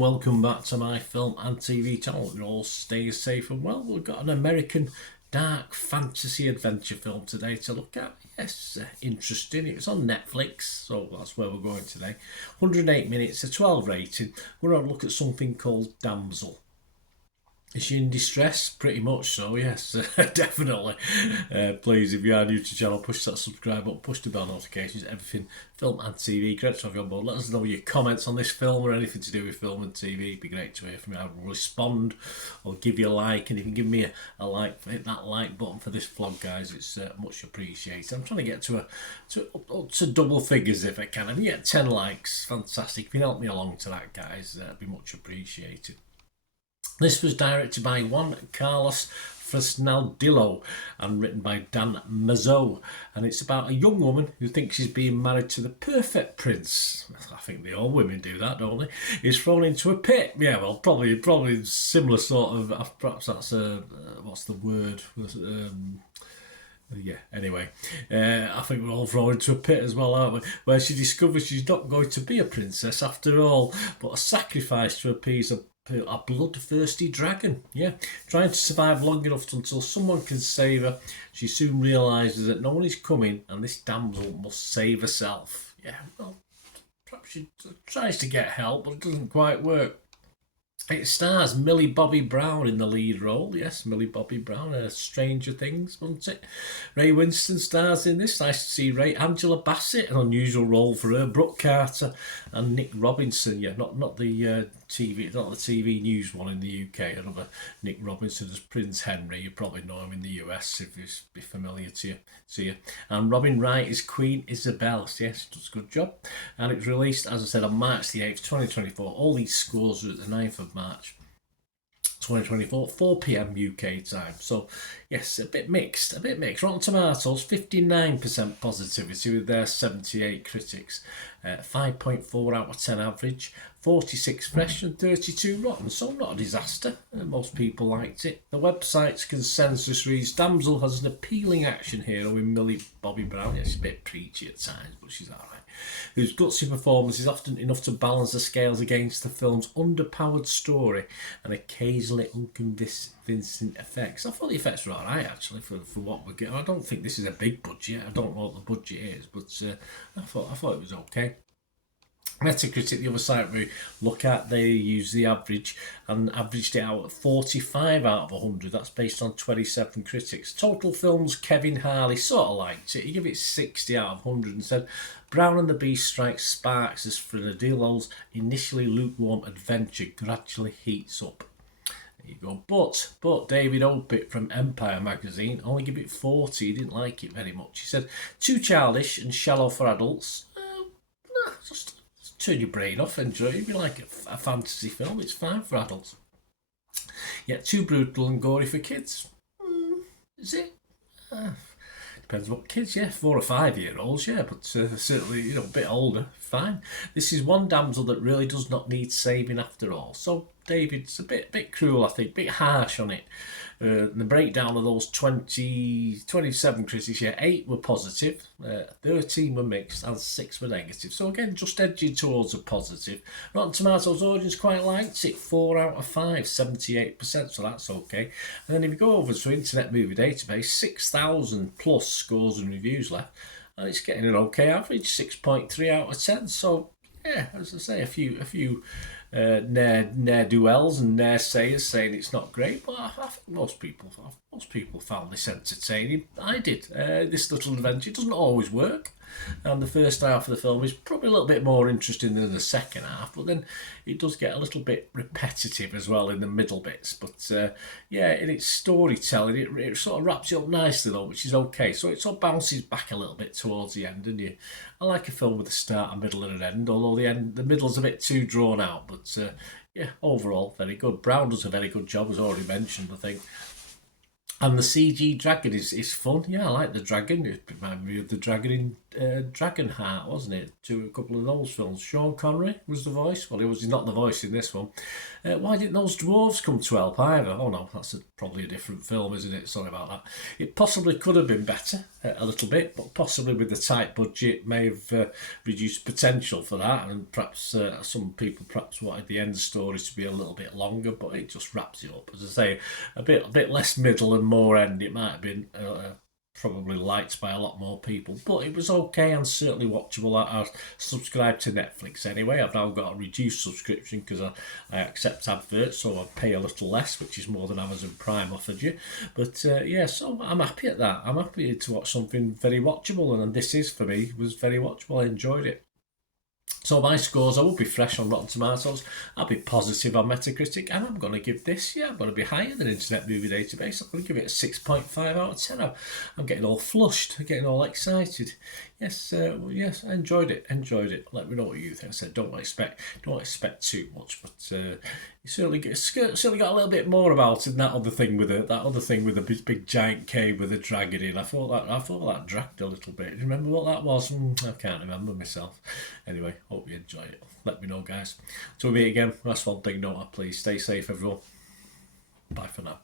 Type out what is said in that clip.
and welcome back to my film and TV channel. You all stay safe and well. We've got an American dark fantasy adventure film today to look at. Yes, interesting. It's on Netflix, so that's where we're going today. 108 minutes, a 12 rating. We're going to look at something called Damsel. Is she in distress? Pretty much so, yes, definitely. Please, if you are new to the channel, push that subscribe button, push the bell notifications, everything film and TV. Great to have you on board. Let us know your comments on this film or anything to do with film and TV. It'd be great to hear from you. I'll respond or give you a like, and if you can give me a like, hit that like button for this vlog, guys. It's much appreciated. I'm trying to get up to double figures if I can. If you get 10 likes, fantastic. If you help me along to that, guys, that'd be much appreciated. This was directed by Juan Carlos Fresnadillo and written by Dan Mazzot, and it's about a young woman who thinks she's being married to the perfect prince. I think all women do that, don't they? Is thrown into a pit. Yeah, well, probably similar sort of. Perhaps that's what's the word? Yeah, anyway, I think we're all thrown into a pit as well, aren't we? Where she discovers she's not going to be a princess after all, but a sacrifice to appease a bloodthirsty dragon. Yeah, trying to survive long enough until someone can save her. She soon realises that no one is coming and this damsel must save herself. Yeah, well, perhaps she tries to get help, but it doesn't quite work. It stars Millie Bobby Brown in the lead role. Yes, Millie Bobby Brown, Stranger Things, wasn't it? Ray Winston stars in this. Nice to see Ray. Angela Bassett, an unusual role for her. Brooke Carter and Nick Robinson. Yeah, not the TV news one in the UK. Another Nick Robinson as Prince Henry. You probably know him in the US if he's be familiar to you. And Robin Wright is Queen Isabel. Yes, does a good job. And it was released, as I said, on March the 8th, 2024. All these scores are at the 9th of March 2024, 4 p.m. UK time. So yes, a bit mixed. Rotten Tomatoes, 59% positivity with their 78 critics, 5.4 out of 10 average, 46 fresh and 32 rotten, so not a disaster. Most people liked it. The website's consensus reads, Damsel has an appealing action hero in Millie Bobby Brown. Yeah, she's a bit preachy at times, but she's alright. Whose gutsy performance is often enough to balance the scales against the film's underpowered story and occasionally unconvincing effects. I thought the effects were alright, actually, for what we're getting. I don't think this is a big budget. I don't know what the budget is, but I thought it was okay. Metacritic, the other site we look at, they use the average and averaged it out at 45 out of 100. That's based on 27 critics. Total Films, Kevin Harley sort of liked it. He gave it 60 out of 100 and said, Brown and the Beast strikes sparks as Fresnadillo's initially lukewarm adventure gradually heats up. There you go. But David Opit from Empire magazine only gave it 40. He didn't like it very much. He said, too childish and shallow for adults. Just turn your brain off, enjoy it. If you like a fantasy film, it's fine for adults. Yet too brutal and gory for kids. Is it? Depends what kids, yeah. 4 or 5 year olds, yeah, but certainly, a bit older, fine. This is one damsel that really does not need saving after all. So David's a bit cruel, I think, a bit harsh on it. The breakdown of those 27 critics, yeah, 8 were positive, 13 were mixed, and 6 were negative. So again, just edging towards a positive. Rotten Tomatoes audience quite liked it, 4 out of 5, 78%, so that's okay. And then if you go over to Internet Movie Database, 6,000 plus scores and reviews left, and it's getting an okay average, 6.3 out of 10. So yeah, as I say, a few ne'er-do-wells and naysayers saying it's not great, but I think most people found this entertaining. I did. This little adventure doesn't always work, and the first half of the film is probably a little bit more interesting than the second half, but then it does get a little bit repetitive as well in the middle bits. But yeah, in its storytelling, it sort of wraps it up nicely though, which is okay. So it sort of bounces back a little bit towards the end, and I like a film with a start, a middle, and an end. Although the middle's a bit too drawn out, but yeah, overall very good. Brown does a very good job, as already mentioned, I think. And the CG dragon is fun. Yeah, I like the dragon. It reminded me of the dragon in Dragonheart, wasn't it? To a couple of those films. Sean Connery was the voice. Well, he was not the voice in this one. Why didn't those dwarves come to help either? Oh no, that's probably a different film, isn't it? Sorry about that. It possibly could have been better a little bit, but possibly with the tight budget may have reduced potential for that, and perhaps some people perhaps wanted the end story to be a little bit longer, but it just wraps it up. As I say, a bit less middle and more end. It might have been probably liked by a lot more people, but it was okay and certainly watchable. I subscribe to Netflix anyway. I've now got a reduced subscription because I accept adverts, so I pay a little less, which is more than Amazon Prime offered you. But yeah, so I'm happy at that. I'm happy to watch something very watchable, and this is, for me, was very watchable. I enjoyed it. So my scores, I will be fresh on Rotten Tomatoes. I'll be positive on Metacritic, and I'm going to give this, I'm going to be higher than Internet Movie Database. I'm going to give it a 6.5 out of 10. I'm getting all flushed, I'm getting all excited. Yes, yes, I enjoyed it. Let me know what you think. I said don't expect too much, but you certainly got a little bit more about it than that other thing with the big giant cave with a dragon in. I thought that dragged a little bit. Do you remember what that was? I can't remember myself. Anyway, hope you enjoy it. Let me know, guys. Till we meet again. That's one thing. Note, please stay safe, everyone. Bye for now.